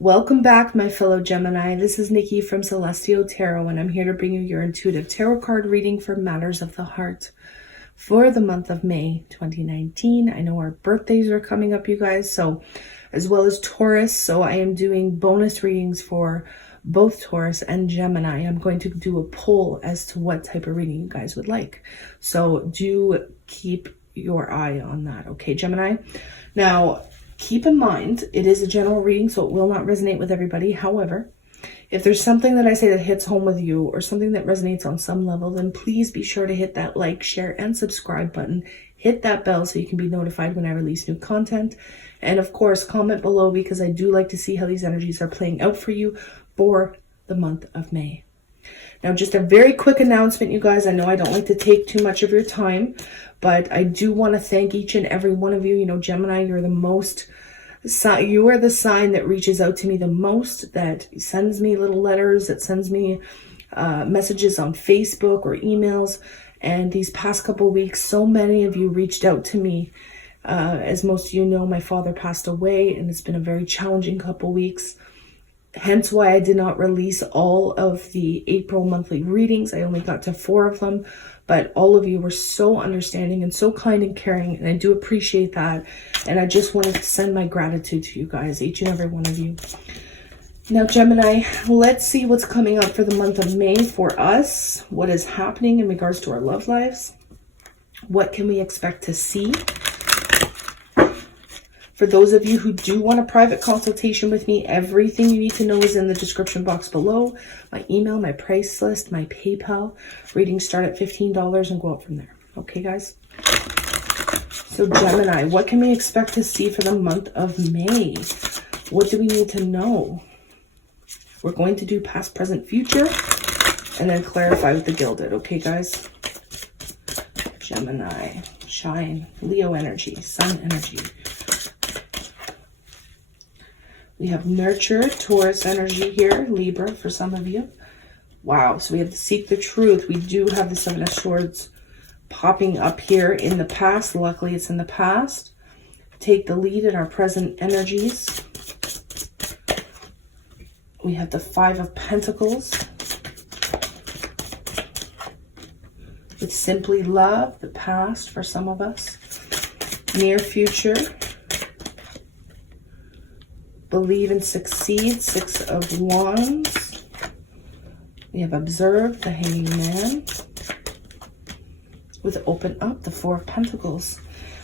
Welcome back, my fellow Gemini. This is Nikki from Celestial Tarot, and I'm here to bring you your intuitive tarot card reading for matters of the heart for the month of May 2019. I know our birthdays are coming up, you guys, so as well as Taurus. So I am doing bonus readings for both Taurus and Gemini. I'm going to do a poll as to what type of reading you guys would like. So do keep your eye on that, okay, Gemini? Now, keep in mind, it is a general reading, so it will not resonate with everybody. However, if there's something that I say that hits home with you or something that resonates on some level, then please be sure to hit that like, share, and subscribe button. Hit that bell so you can be notified when I release new content. And of course, comment below because I do like to see how these energies are playing out for you for the month of May. Now, just a very quick announcement, you guys. I know I don't like to take too much of your time, but I do want to thank each and every one of you. You know, Gemini, you are the sign that reaches out to me the most, that sends me little letters, that sends me messages on Facebook or emails. And these past couple of weeks, so many of you reached out to me. As most of you know, my father passed away, and it's been a very challenging couple of weeks. Hence why I did not release all of the April monthly readings. I only got to 4 of them, but all of you were so understanding and so kind and caring, and I do appreciate that. And I just wanted to send my gratitude to you guys, each and every one of you. Now, Gemini, let's see what's coming up for the month of May for us. What is happening in regards to our love lives? What can we expect to see? For those of you who do want a private consultation with me, everything you need to know is in the description box below. My email, my price list, my PayPal. Readings start at $15 and go up from there. Okay, guys? So Gemini, what can we expect to see for the month of May? What do we need to know? We're going to do past, present, future, and then clarify with the gilded. Okay, guys? Gemini, shine, Leo energy, sun energy. We have nurture, Taurus energy here, Libra for some of you. Wow, so we have to seek the truth. We do have the Seven of Swords popping up here in the past. Luckily, it's in the past. Take the lead in our present energies. We have the Five of Pentacles. It's simply love, the past for some of us. Near future. Believe and succeed, Six of Wands. We have observed, the Hanging Man. With open up, the Four of Pentacles.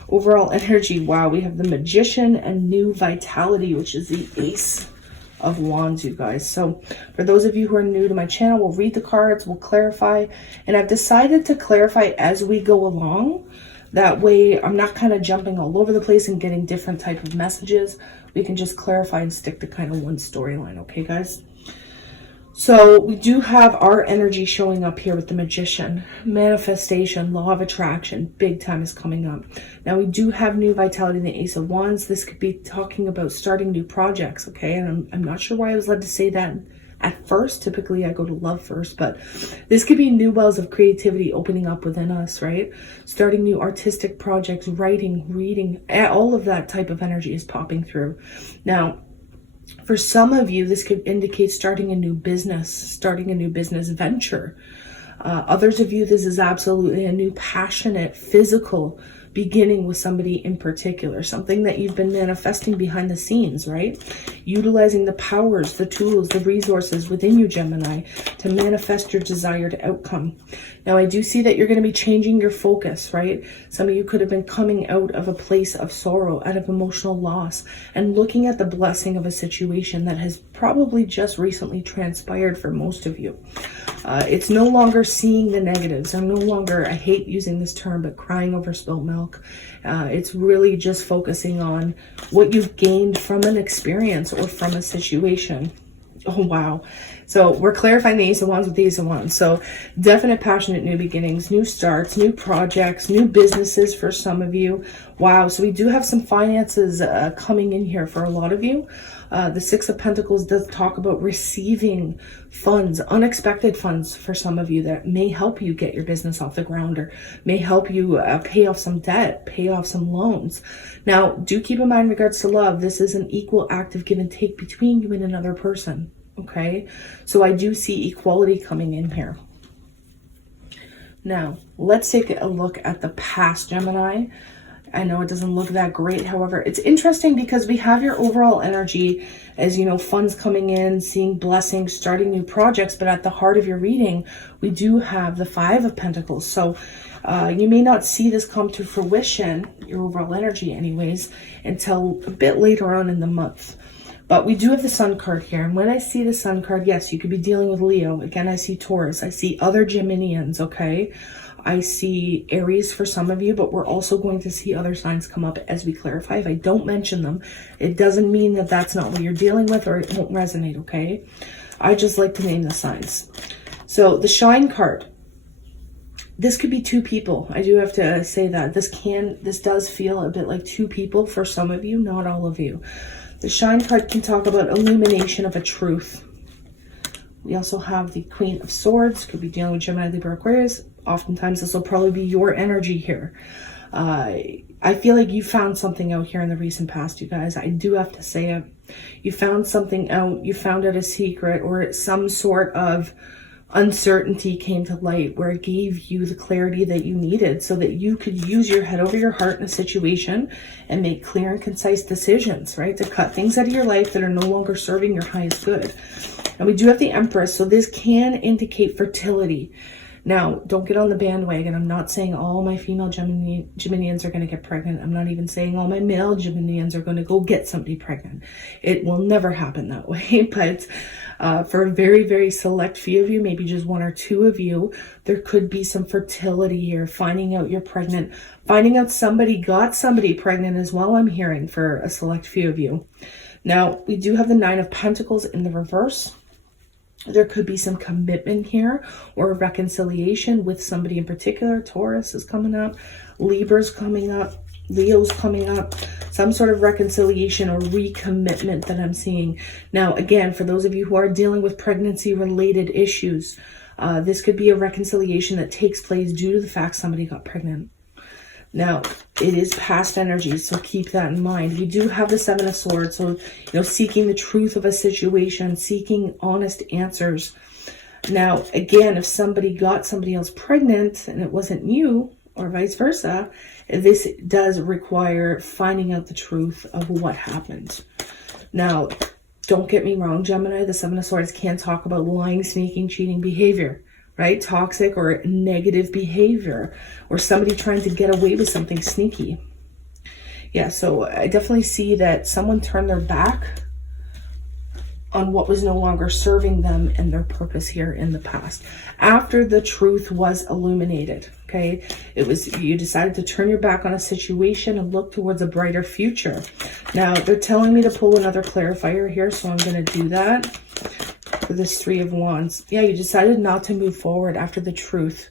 Overall energy, wow, we have the Magician and new vitality, which is the Ace of Wands, you guys. So for those of you who are new to my channel, we'll read the cards, we'll clarify. And I've decided to clarify as we go along. That way I'm not kind of jumping all over the place and getting different type of messages. We can just clarify and stick to kind of one storyline, okay, guys? So we do have our energy showing up here with the Magician. Manifestation, law of attraction, big time is coming up. Now we do have new vitality in the Ace of Wands. This could be talking about starting new projects, okay? And I'm not sure why I was led to say that at first. Typically I go to love first, but this could be new wells of creativity opening up within us, right? Starting new artistic projects, writing, reading, all of that type of energy is popping through. Now, for some of you, this could indicate starting a new business venture. Others of you, this is absolutely a new passionate, physical beginning with somebody in particular, something that you've been manifesting behind the scenes, right? Utilizing the powers, the tools, the resources within you, Gemini, to manifest your desired outcome. Now, I do see that you're going to be changing your focus, right? Some of you could have been coming out of a place of sorrow, out of emotional loss, and looking at the blessing of a situation that has probably just recently transpired for most of you. It's no longer seeing the negatives. I'm no longer, I hate using this term, but crying over spilt milk. It's really just focusing on what you've gained from an experience or from a situation. Oh, wow. So we're clarifying the Ace of Wands with the Ace of Wands. So definite passionate new beginnings, new starts, new projects, new businesses for some of you. Wow. So we do have some finances coming in here for a lot of you. The Six of Pentacles does talk about receiving funds, unexpected funds for some of you that may help you get your business off the ground, or may help you pay off some debt, pay off some loans. Now, do keep in mind in regards to love, this is an equal act of give and take between you and another person. Okay, so I do see equality coming in here. Now, let's take a look at the past, Gemini. I know it doesn't look that great. However, it's interesting because we have your overall energy as, you know, funds coming in, seeing blessings, starting new projects. But at the heart of your reading, we do have the Five of Pentacles. So you may not see this come to fruition, your overall energy anyways, until a bit later on in the month. But we do have the Sun card here. And when I see the Sun card, yes, you could be dealing with Leo. Again, I see Taurus. I see other Geminians, okay? I see Aries for some of you, but we're also going to see other signs come up as we clarify. If I don't mention them, it doesn't mean that that's not what you're dealing with or it won't resonate, okay? I just like to name the signs. So the Shine card. This could be two people. I do have to say that. This does feel a bit like two people for some of you, not all of you. The Shine card can talk about illumination of a truth. We also have the Queen of Swords. Could be dealing with Gemini, Libra, Aquarius. Oftentimes, this will probably be your energy here. I feel like you found something out here in the recent past, you guys. I do have to say it. You found something out. You found out a secret, or some sort of uncertainty came to light where it gave you the clarity that you needed so that you could use your head over your heart in a situation and make clear and concise decisions, right? To cut things out of your life that are no longer serving your highest good. And we do have the Empress, so this can indicate fertility. Now, don't get on the bandwagon. I'm not saying all my female Geminians are going to get pregnant. I'm not even saying all my male Geminians are going to go get somebody pregnant. It will never happen that way. But for a very, very select few of you, maybe just one or two of you, there could be some fertility here, finding out you're pregnant, finding out somebody got somebody pregnant as well, I'm hearing, for a select few of you. Now, we do have the Nine of Pentacles in the reverse. There could be some commitment here or a reconciliation with somebody in particular. Taurus is coming up, Libra's coming up, Leo's coming up, some sort of reconciliation or recommitment that I'm seeing. Now, again, for those of you who are dealing with pregnancy-related issues, this could be a reconciliation that takes place due to the fact somebody got pregnant. Now, it is past energy, so keep that in mind. We do have the Seven of Swords, so, you know, seeking the truth of a situation, seeking honest answers. Now, again, if somebody got somebody else pregnant and it wasn't you, or vice versa, this does require finding out the truth of what happened. Now, don't get me wrong, Gemini, the Seven of Swords can talk about lying, sneaking, cheating behavior, right? Toxic or negative behavior, or somebody trying to get away with something sneaky. Yeah, so I definitely see that someone turned their back on what was no longer serving them and their purpose here in the past. After the truth was illuminated, okay? It was, you decided to turn your back on a situation and look towards a brighter future. Now, they're telling me to pull another clarifier here, so I'm going to do that. For this Three of Wands. Yeah, you decided not to move forward after the truth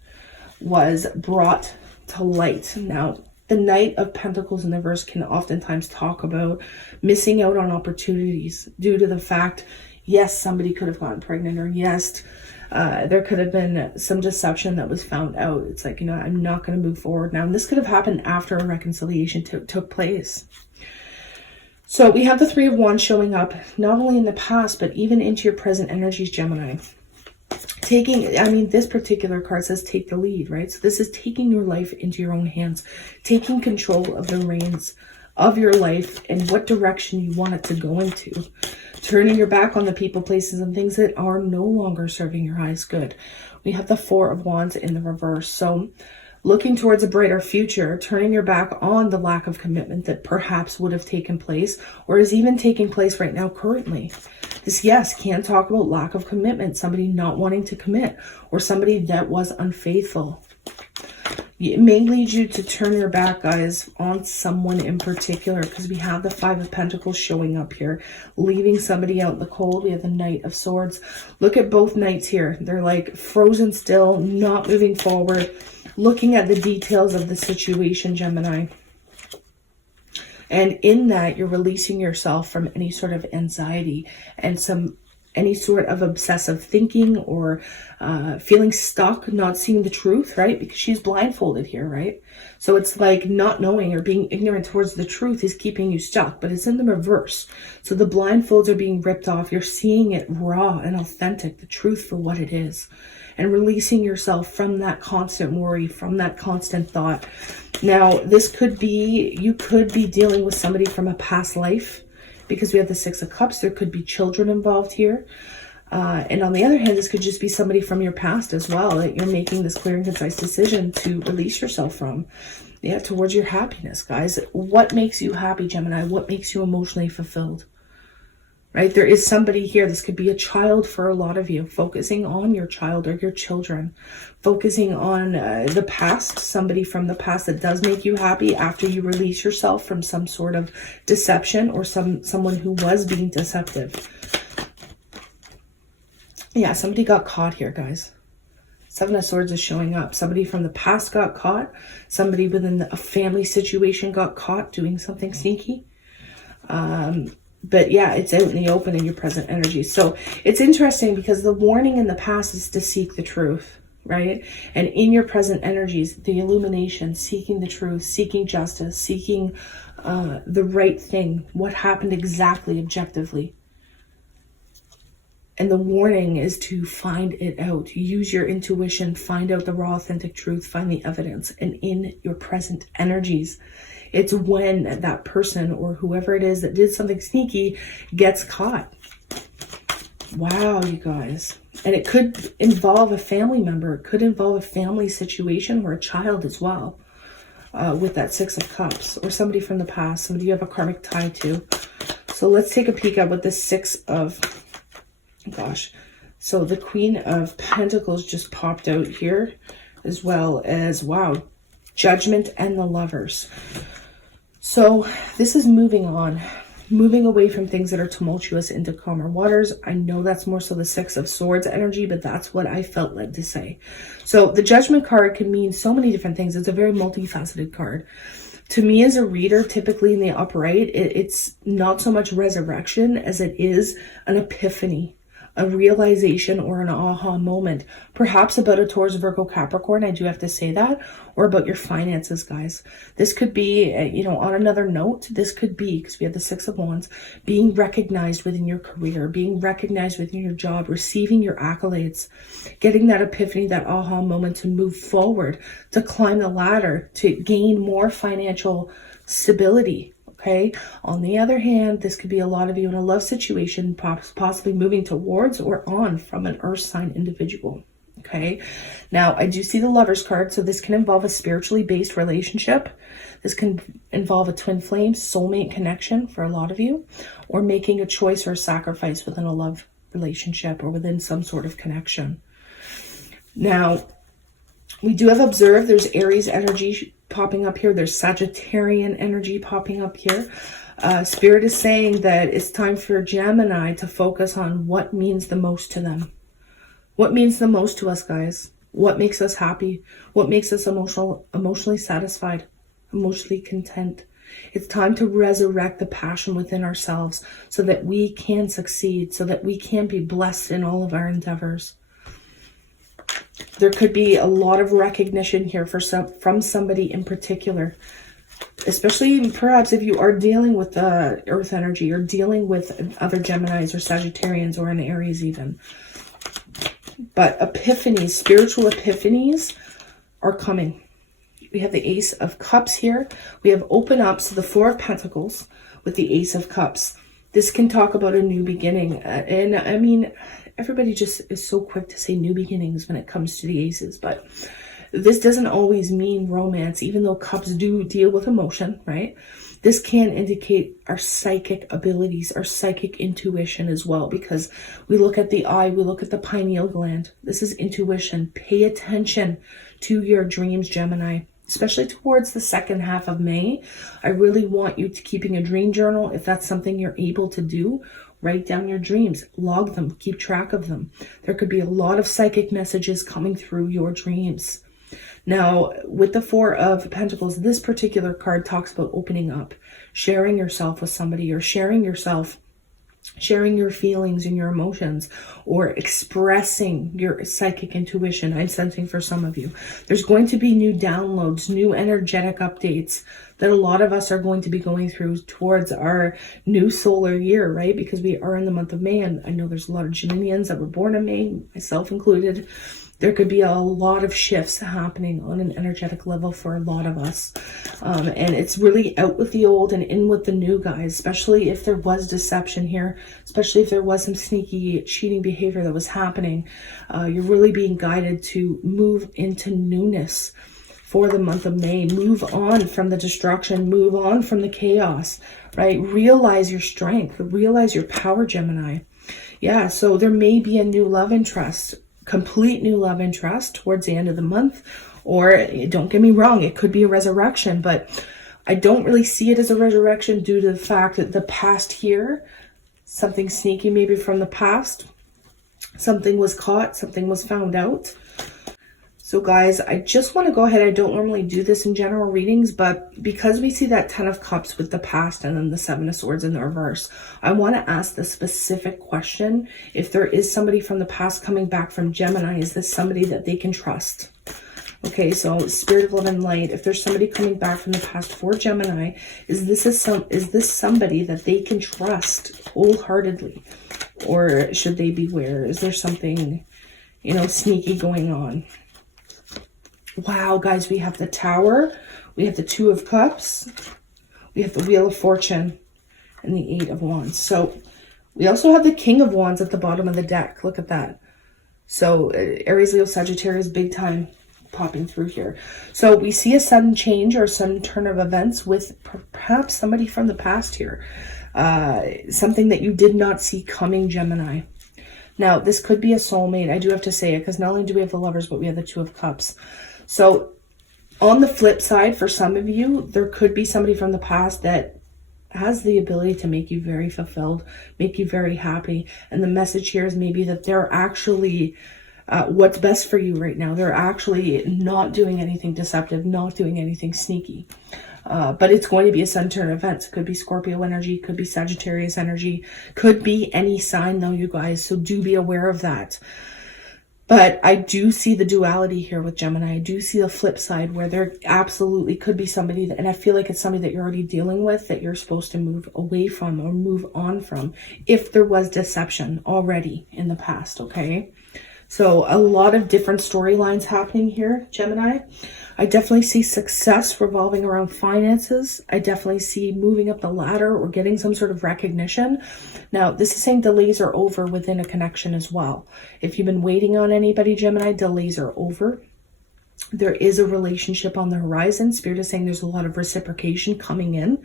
was brought to light. Now, the Knight of Pentacles in the verse can oftentimes talk about missing out on opportunities due to the fact, yes, somebody could have gotten pregnant, or yes, there could have been some deception that was found out. It's like, you know, I'm not going to move forward now. And this could have happened after a reconciliation took place. So we have the Three of Wands showing up, not only in the past, but even into your present energies, Gemini. This particular card says take the lead, right? So this is taking your life into your own hands, taking control of the reins of your life and what direction you want it to go into. Turning your back on the people, places, and things that are no longer serving your highest good. We have the Four of Wands in the reverse. So looking towards a brighter future, turning your back on the lack of commitment that perhaps would have taken place or is even taking place right now currently. This, yes, can talk about lack of commitment, somebody not wanting to commit, or somebody that was unfaithful. It may lead you to turn your back, guys, on someone in particular, because we have the Five of Pentacles showing up here, leaving somebody out in the cold. We have the Knight of Swords. Look at both knights here. They're like frozen still, not moving forward, looking at the details of the situation, Gemini. And in that, you're releasing yourself from any sort of anxiety and any sort of obsessive thinking or feeling stuck, not seeing the truth, right? Because she's blindfolded here, right? So it's like not knowing or being ignorant towards the truth is keeping you stuck, but it's in the reverse. So the blindfolds are being ripped off. You're seeing it raw and authentic, the truth for what it is, and releasing yourself from that constant worry, from that constant thought. Now, this could be, you could be dealing with somebody from a past life, because we have the Six of Cups. There could be children involved here. And on the other hand, this could just be somebody from your past as well, that you're making this clear and concise decision to release yourself from. Yeah, towards your happiness, guys. What makes you happy, Gemini? What makes you emotionally fulfilled? Right? There is somebody here. This could be a child for a lot of you, focusing on your child or your children, focusing on the past, somebody from the past that does make you happy after you release yourself from some sort of deception or someone who was being deceptive. Yeah, somebody got caught here, guys. Seven of Swords is showing up. Somebody from the past got caught. Somebody within a family situation got caught doing something sneaky. But yeah, it's out in the open in your present energy. So it's interesting because the warning in the past is to seek the truth, right? And in your present energies, the illumination, seeking the truth, seeking justice, seeking the right thing, what happened exactly, objectively. And the warning is to find it out. Use your intuition, find out the raw, authentic truth, find the evidence. And in your present energies, it's when that person or whoever it is that did something sneaky gets caught. Wow, you guys. And it could involve a family member. It could involve a family situation or a child as well. With that Six of Cups. Or somebody from the past. Somebody you have a karmic tie to. So let's take a peek at what the Six of... Gosh. So the Queen of Pentacles just popped out here. As well as, wow, Judgment and the Lovers. So this is moving on, moving away from things that are tumultuous into calmer waters. I know that's more so the Six of Swords energy, but that's what I felt led to say. So the Judgment card can mean so many different things. It's a very multifaceted card. To me as a reader, typically in the upright, it's not so much resurrection as it is an epiphany, a realization or an aha moment, perhaps about a Taurus, Virgo, Capricorn. I do have to say that, or about your finances, guys. This could be, on another note, this could be, because we have the Six of Wands, being recognized within your career, being recognized within your job, receiving your accolades, getting that epiphany, that aha moment to move forward, to climb the ladder, to gain more financial stability. Okay. On the other hand, this could be a lot of you in a love situation, possibly moving towards or on from an earth sign individual. Okay. Now, I do see the Lovers card. So this can involve a spiritually based relationship. This can involve a twin flame, soulmate connection for a lot of you, or making a choice or a sacrifice within a love relationship or within some sort of connection. Now, we do have observed there's Aries energy popping up here. There's Sagittarian energy popping up here. Spirit is saying that it's time for Gemini to focus on what means the most to them. What means the most to us, guys? What makes us happy? What makes us emotionally satisfied, emotionally content? It's time to resurrect the passion within ourselves so that we can succeed, so that we can be blessed in all of our endeavors. There could be a lot of recognition here from somebody in particular, especially perhaps if you are dealing with the Earth energy or dealing with other Geminis or Sagittarians or an Aries even. But epiphanies, spiritual epiphanies are coming. We have the Ace of Cups here. We have open up, so the Four of Pentacles with the Ace of Cups. This can talk about a new beginning. And I mean, everybody just is so quick to say new beginnings when it comes to the aces, but this doesn't always mean romance, even though cups do deal with emotion, right? This can indicate our psychic abilities, our psychic intuition as well, because we look at the eye, we look at the pineal gland. This is intuition. Pay attention to your dreams, Gemini. especially towards the second half of May. I really want you to keeping a dream journal. If that's something you're able to do, write down your dreams, log them, keep track of them. There could be a lot of psychic messages coming through your dreams. Now, with the Four of Pentacles, this particular card talks about opening up, sharing yourself with somebody, or sharing your feelings and your emotions, or expressing your psychic intuition. I'm sensing for some of you, there's going to be new downloads, new energetic updates that a lot of us are going to be going through towards our new solar year, right? Because we are in the month of May, and I know there's a lot of Geminians that were born in May, myself included. There could be a lot of shifts happening on an energetic level for a lot of us. And it's really out with the old and in with the new, guys, especially if there was deception here, especially if there was some sneaky cheating behavior that was happening. You're really being guided to move into newness for the month of May. Move on from the destruction, move on from the chaos, right? Realize your strength, realize your power, Gemini. Yeah, so there may be a new love interest, complete new love interest towards the end of the month, or don't get me wrong, it could be a resurrection, but I don't really see it as a resurrection due to the fact that the past here, something sneaky maybe from the past, something was caught, something was found out. So guys, I just want to go ahead. I don't normally do this in general readings, but because we see that 10 of Cups with the past and then the 7 of Swords in the reverse, I want to ask the specific question. If there is somebody from the past coming back from Gemini, is this somebody that they can trust? Okay, so Spirit of Love and Light, if there's somebody coming back from the past for Gemini, is this somebody that they can trust wholeheartedly? Or should they beware? Is there something, sneaky going on? Wow, guys, we have the Tower, we have the 2 of Cups, we have the Wheel of Fortune, and the 8 of Wands. So we also have the King of Wands at the bottom of the deck. Look at that. So Aries, Leo, Sagittarius, big time popping through here. So we see a sudden change or a sudden turn of events with perhaps somebody from the past here. Something that you did not see coming, Gemini. Now, this could be a soulmate. I do have to say it because not only do we have the Lovers, but we have the 2 of Cups. So on the flip side, for some of you, there could be somebody from the past that has the ability to make you very fulfilled, make you very happy. And the message here is maybe that they're actually what's best for you right now. They're actually not doing anything deceptive, not doing anything sneaky. But it's going to be a sudden turn of events. It could be Scorpio energy, could be Sagittarius energy, could be any sign though, you guys. So do be aware of that. But I do see the duality here with Gemini. I do see the flip side where there absolutely could be somebody that, and I feel like it's somebody that you're already dealing with that you're supposed to move away from or move on from if there was deception already in the past, okay? So a lot of different storylines happening here, Gemini. I definitely see success revolving around finances. I definitely see moving up the ladder or getting some sort of recognition. Now, this is saying delays are over within a connection as well. If you've been waiting on anybody, Gemini, delays are over. There is a relationship on the horizon. Spirit is saying there's a lot of reciprocation coming in.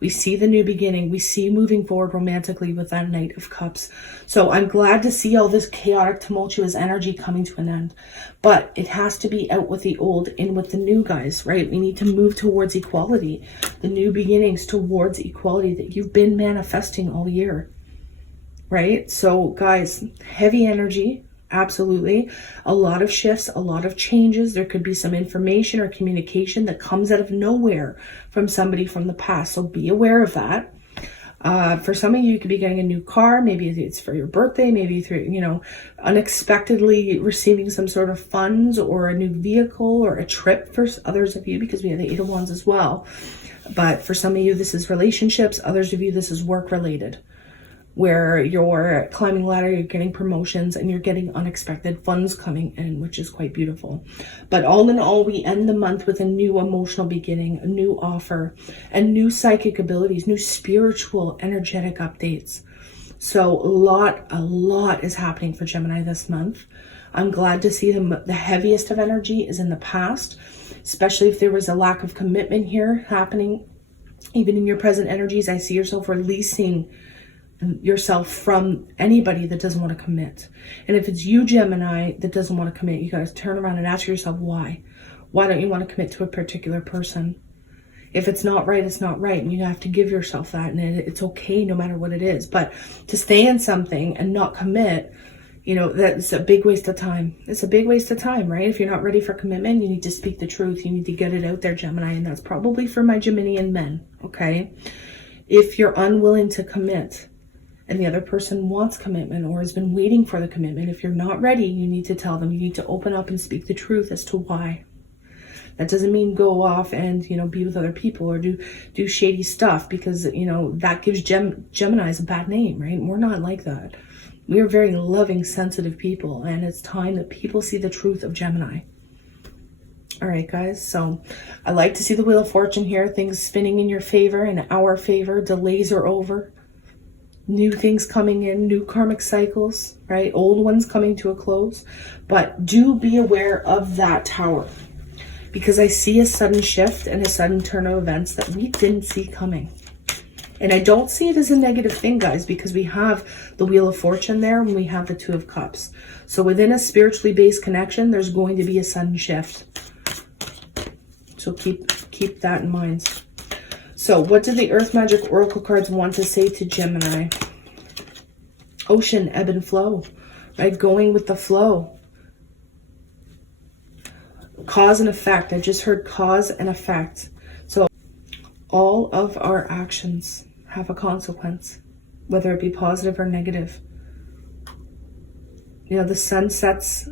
We see the new beginning. We see moving forward romantically with that Knight of Cups. So I'm glad to see all this chaotic, tumultuous energy coming to an end. But it has to be out with the old, in with the new, guys, right? We need to move towards equality. The new beginnings towards equality that you've been manifesting all year, right? So, guys, heavy energy. Absolutely. A lot of shifts, a lot of changes. There could be some information or communication that comes out of nowhere from somebody from the past. So be aware of that. For some of you, you could be getting a new car. Maybe it's for your birthday. Maybe through, unexpectedly receiving some sort of funds or a new vehicle or a trip for others of you, because we have the 8 of Wands as well. But for some of you, this is relationships. Others of you, this is work related, where you're climbing ladder, you're getting promotions, and you're getting unexpected funds coming in, which is quite beautiful. But all in all, we end the month with a new emotional beginning, a new offer, and new psychic abilities, new spiritual, energetic updates. So a lot is happening for Gemini this month. I'm glad to see the heaviest of energy is in the past, especially if there was a lack of commitment here happening. Even in your present energies, I see yourself releasing yourself from anybody that doesn't want to commit. And if it's you, Gemini, that doesn't want to commit, you got to turn around and ask yourself why. Why don't you want to commit to a particular person? If it's not right, it's not right. And you have to give yourself that. And it's okay no matter what it is. But to stay in something and not commit, you know, that's a big waste of time. It's a big waste of time, right? If you're not ready for commitment, you need to speak the truth. You need to get it out there, Gemini. And that's probably for my Geminian men, okay? If you're unwilling to commit and the other person wants commitment or has been waiting for the commitment, if you're not ready, you need to tell them. You need to open up and speak the truth as to why. That doesn't mean go off and, you know, be with other people or do shady stuff, because, you know, that gives Geminis a bad name, right? And we're not like that. We are very loving, sensitive people, and it's time that people see the truth of Gemini. All right, guys, so I like to see the Wheel of Fortune here, things spinning in your favor, in our favor. Delays are over. New things coming in, new karmic cycles, right? Old ones coming to a close. But do be aware of that Tower, because I see a sudden shift and a sudden turn of events that we didn't see coming. And I don't see it as a negative thing, guys, because we have the Wheel of Fortune there and we have the Two of Cups. So within a spiritually based connection, there's going to be a sudden shift. So keep that in mind. So what do the Earth Magic Oracle cards want to say to Gemini? Ocean, ebb and flow, right? Going with the flow. Cause and effect. I just heard cause and effect. So all of our actions have a consequence, whether it be positive or negative. You know, the sun sets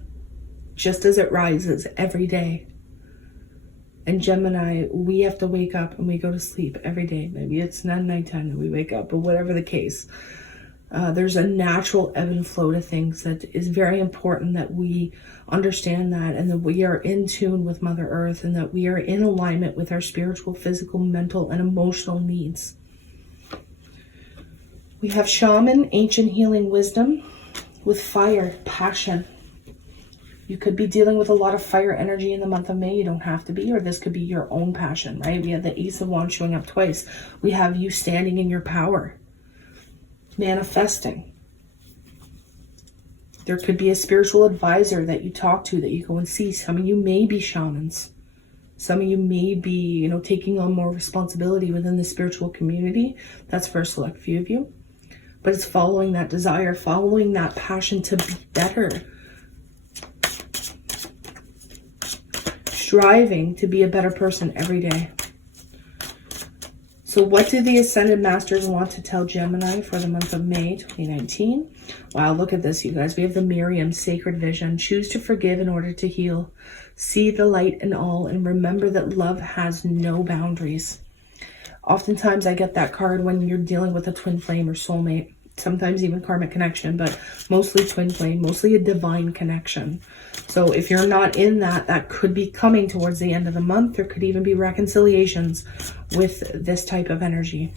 just as it rises every day. And Gemini, we have to wake up and we go to sleep every day. Maybe it's not nighttime that we wake up, but whatever the case. There's a natural ebb and flow to things that is very important that we understand that, and that we are in tune with Mother Earth, and that we are in alignment with our spiritual, physical, mental, and emotional needs. We have Shaman, ancient healing wisdom, with fire, passion. You could be dealing with a lot of fire energy in the month of May. You don't have to be, or this could be your own passion, right? We have the Ace of Wands showing up twice. We have you standing in your power. Manifesting. There could be a spiritual advisor that you talk to, that you go and see. Some of you may be shamans. Some of you may be, you know, taking on more responsibility within the spiritual community. That's for a select few of you. But it's following that desire, following that passion to be better. Striving to be a better person every day. So what do the Ascended Masters want to tell Gemini for the month of May 2019? Wow, look at this, you guys. We have the Miriam, Sacred Vision. Choose to forgive in order to heal. See the light in all, and remember that love has no boundaries. Oftentimes I get that card when you're dealing with a twin flame or soulmate. Sometimes even karmic connection, but mostly twin flame, mostly a divine connection. So if you're not in that, that could be coming towards the end of the month. There could even be reconciliations with this type of energy.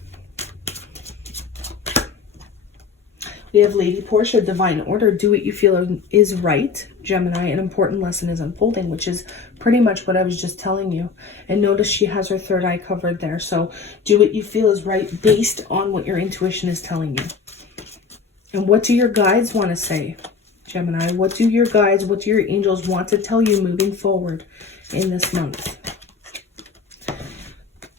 We have Lady Portia, Divine Order. Do what you feel is right, Gemini. An important lesson is unfolding, which is pretty much what I was just telling you. And notice she has her third eye covered there. So do what you feel is right based on what your intuition is telling you. And what do your guides want to say, Gemini? What do your guides, what do your angels want to tell you moving forward in this month?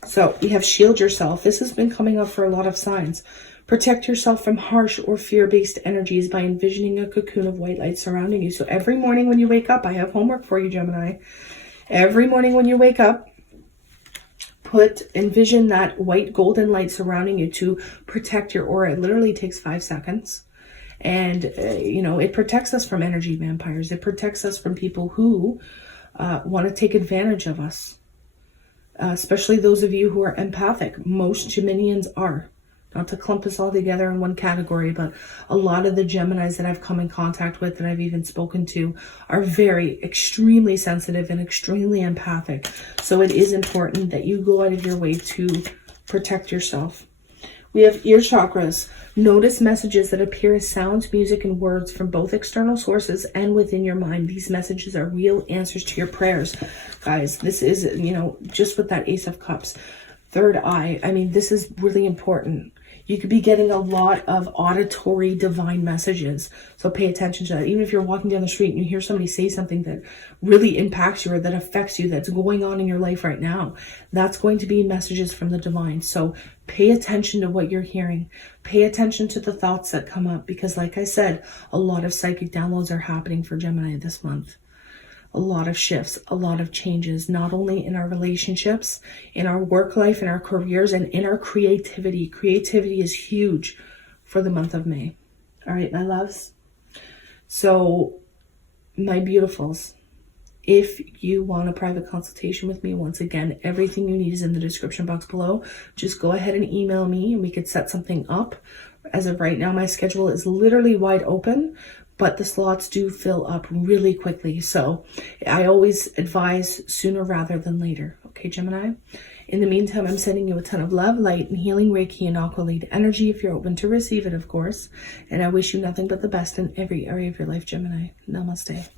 So we have shield yourself. This has been coming up for a lot of signs. Protect yourself from harsh or fear-based energies by envisioning a cocoon of white light surrounding you. So every morning when you wake up, I have homework for you, Gemini. Every morning when you wake up, envision that white golden light surrounding you to protect your aura. It literally takes 5 seconds. And, you know, it protects us from energy vampires. It protects us from people who want to take advantage of us. Especially those of you who are empathic. Most Geminians are. Not to clump us all together in one category, but a lot of the Geminis that I've come in contact with, that I've even spoken to, are very extremely sensitive and extremely empathic. So it is important that you go out of your way to protect yourself. We have ear chakras. Notice messages that appear as sounds, music, and words from both external sources and within your mind. These messages are real answers to your prayers. Guys, this is, you know, just with that Ace of Cups. Third eye. I mean, this is really important. You could be getting a lot of auditory divine messages. So pay attention to that. Even if you're walking down the street and you hear somebody say something that really impacts you or that affects you, that's going on in your life right now, that's going to be messages from the divine. So pay attention to what you're hearing. Pay attention to the thoughts that come up, because like I said, a lot of psychic downloads are happening for Gemini this month. A lot of shifts, a lot of changes, not only in our relationships, in our work life, in our careers, and in our creativity. Creativity is huge for the month of May. All right, my loves. So, my beautifuls, if you want a private consultation with me, once again, everything you need is in the description box below. Just go ahead and email me and we could set something up. As of right now, my schedule is literally wide open, but the slots do fill up really quickly. So I always advise sooner rather than later. Okay, Gemini? In the meantime, I'm sending you a ton of love, light, and healing Reiki and aqua lead energy if you're open to receive it, of course. And I wish you nothing but the best in every area of your life, Gemini. Namaste.